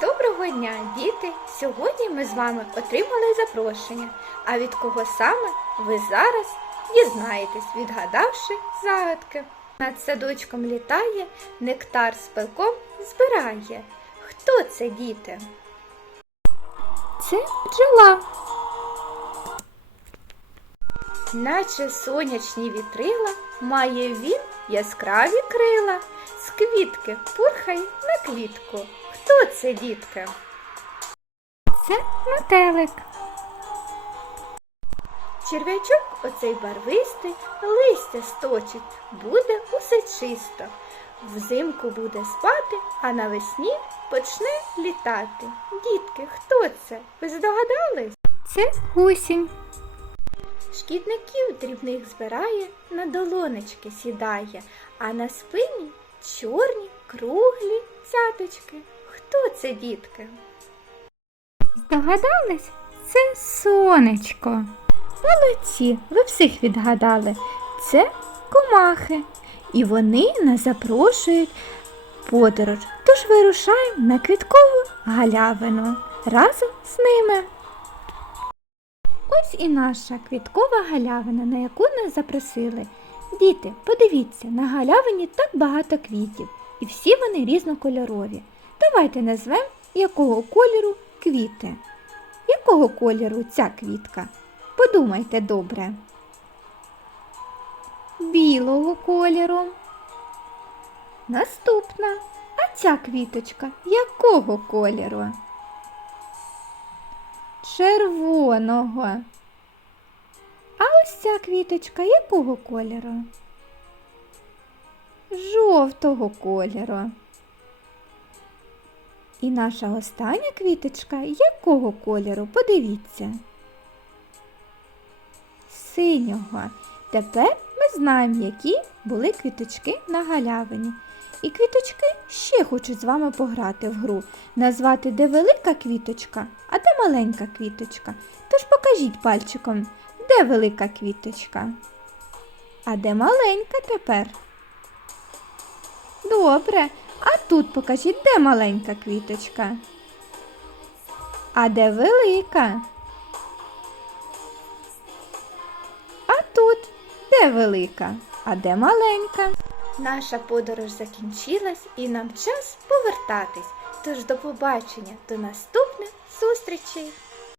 Доброго дня, діти! Сьогодні ми з вами отримали запрошення. А від кого саме ви зараз дізнаєтесь, відгадавши загадки. Над садочком літає, нектар з пилком збирає. Хто це діти? Це бджола. Наче сонячні вітрила, має він яскраві крила, з квітки пурхай на квітку. Хто це, дітки? Це метелик. Черв'ячок оцей барвистий, листя сточить, буде усе чисто. Взимку буде спати, а навесні почне літати. Дітки, хто це? Ви здогадались? Це гусінь. Шкідників дрібних збирає, на долонечки сідає, а на спині чорні круглі цяточки. Хто це, дітки? Здогадались? Це сонечко. Молодці, ви всіх відгадали. Це комахи. І вони нас запрошують подорож. Тож вирушаємо на квіткову галявину разом з ними. Ось і наша квіткова галявина, на яку нас запросили. Діти, подивіться, на галявині так багато квітів, і всі вони різнокольорові. Давайте назвемо, якого кольору квіти. Якого кольору ця квітка? Подумайте добре. Білого кольору. Наступна. А ця квіточка якого кольору? Червоного. А ось ця квіточка якого кольору? Жовтого кольору. І наша остання квіточка якого кольору? Подивіться. Синього. Тепер ми знаємо, які були квіточки на галявині. І квіточки ще хочуть з вами пограти в гру, назвати, де велика квіточка, а де маленька квіточка. Тож покажіть пальчиком, де велика квіточка, а де маленька тепер. Добре, а тут покажіть, де маленька квіточка. А де велика? А тут де велика, а де маленька? Наша подорож закінчилась і нам час повертатись. Тож до побачення, до наступних зустрічей!